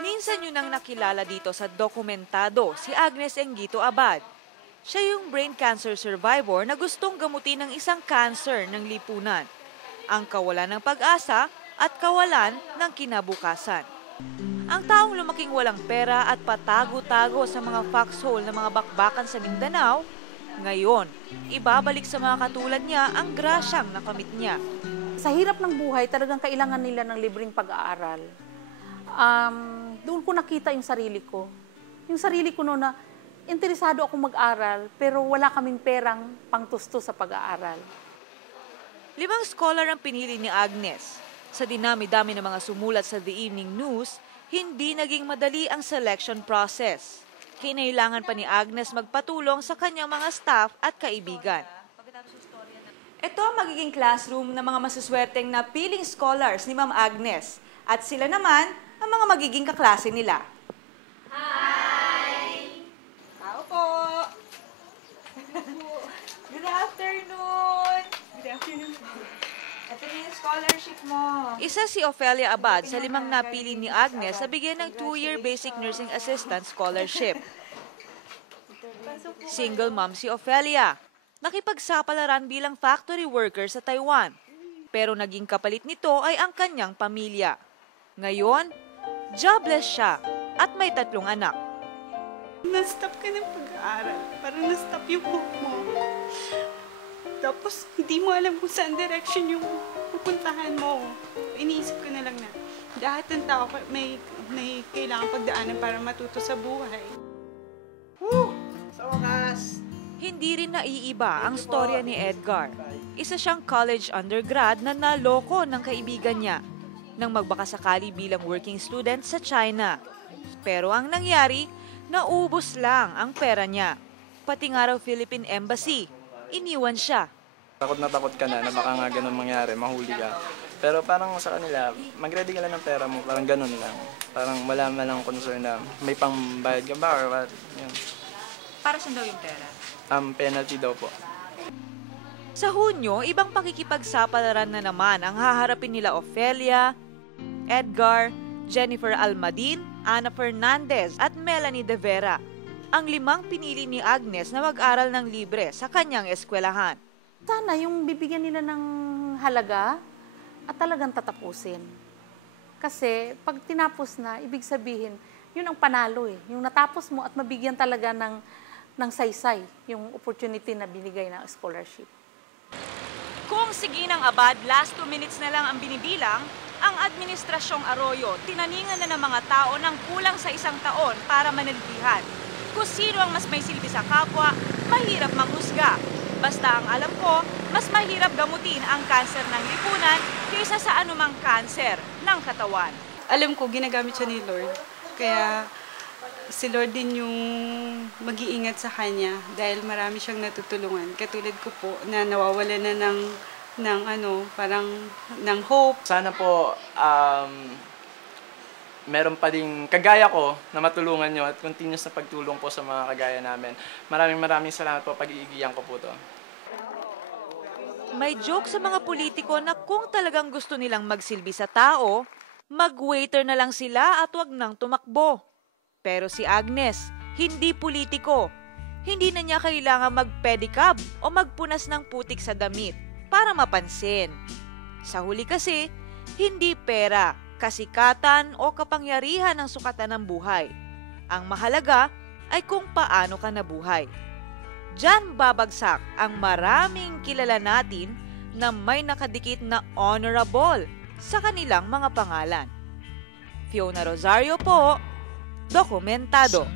Minsan yun ang nakilala dito sa dokumentado si Agnes Enguito Abad. Siya yung brain cancer survivor na gustong gamutin ng isang cancer ng lipunan. Ang kawalan ng pag-asa at kawalan ng kinabukasan. Ang taong lumaking walang pera at patago-tago sa mga foxhole ng mga bakbakan sa Mindanao, ngayon, ibabalik sa mga katulad niya ang grasyang nakamit niya. Sa hirap ng buhay, talagang kailangan nila ng libreng pag-aaral. Doon ko nakita yung sarili ko. Yung sarili ko noon na interesado akong mag-aral pero wala kaming perang pangtusto sa pag-aaral. 5 scholar ang pinili ni Agnes. Sa dinami-dami ng mga sumulat sa The Evening News, hindi naging madali ang selection process. Kinailangan pa ni Agnes magpatulong sa kanyang mga staff at kaibigan. Ito ang magiging classroom ng mga masuswerteng napiling scholars ni Ma'am Agnes. At sila naman ang mga magiging kaklase nila. Hi! Tao po! Good afternoon! Good afternoon. Ito na yung scholarship mo. Isa si Ofelia Abad sa 5 napili ni Agnes sa bigyan ng 2-year Basic Nursing Assistant Scholarship. Single mom si Ofelia. Nakipagsapalaran bilang factory worker sa Taiwan. Pero naging kapalit nito ay ang kanyang pamilya. Ngayon, jobless siya at may 3 anak. Na-stop ka ng pag-aaral. Parang na-stop yung hope mo. Tapos, hindi mo alam kung saan direction yung pupuntahan mo. Iniisip ko na lang na lahat ng tao may kailangan pagdaanan para matuto sa buhay. Sa wakas! Hindi rin naiiba ang storya ni Edgar. Isa siyang college undergrad na naloko ng kaibigan niya nang magbakasakali bilang working student sa China. Pero ang nangyari, naubos lang ang pera niya. Pati nga raw Philippine Embassy, iniwan siya. Takot na takot ka na baka nga ganun mangyari, mahuli ka. Pero parang sa kanila, mag-ready ka lang ng pera mo, parang ganun lang. Parang wala man lang concern na may pangbayad ka ba or what. Yun. Para saan daw yung pera? Penalty daw po. Sa Hunyo, ibang pakikipagsapalaran na naman ang haharapin nila Ofelia, Edgar, Jennifer Almadin, Ana Fernandez at Melanie De Vera. Ang 5 pinili ni Agnes na mag-aral ng libre sa kanyang eskwelahan. Sana yung bibigyan nila ng halaga at talagang tatapusin. Kasi pag tinapos na, ibig sabihin, yun ang panalo eh. Yung natapos mo at mabigyan talaga ng saysay, yung opportunity na binigay ng scholarship. Kung sige ng Abad, last 2 minutes na lang ang binibilang, ang Administrasyong Arroyo tinaningan na ng mga tao ng kulang sa 1 taon para manalibihan. Kung sino ang mas may silbi sa kapwa, mahirap manghusga. Basta ang alam ko, mas mahirap gamutin ang kanser ng lipunan kaysa sa anumang kanser ng katawan. Alam ko, ginagamit siya ni Lord. Kaya si Lord din yung mag-iingat sa kanya dahil marami siyang natutulungan. Katulad ko po na nawawala na parang ng hope. Sana po, meron pa ding kagaya ko na matulungan nyo at continuous na pagtulong po sa mga kagaya namin. Maraming salamat po, pag-iigiyan ko po to. May joke sa mga politiko na kung talagang gusto nilang magsilbi sa tao, mag-waiter na lang sila at wag nang tumakbo. Pero si Agnes, hindi politiko. Hindi na niya kailangan mag-pedicab o magpunas ng putik sa damit para mapansin. Sa huli kasi, hindi pera, kasikatan o kapangyarihan ang sukatan ng buhay. Ang mahalaga ay kung paano ka nabuhay. Diyan babagsak ang maraming kilala natin na may nakadikit na honorable sa kanilang mga pangalan. Fiona Rosario po, Dokumentado.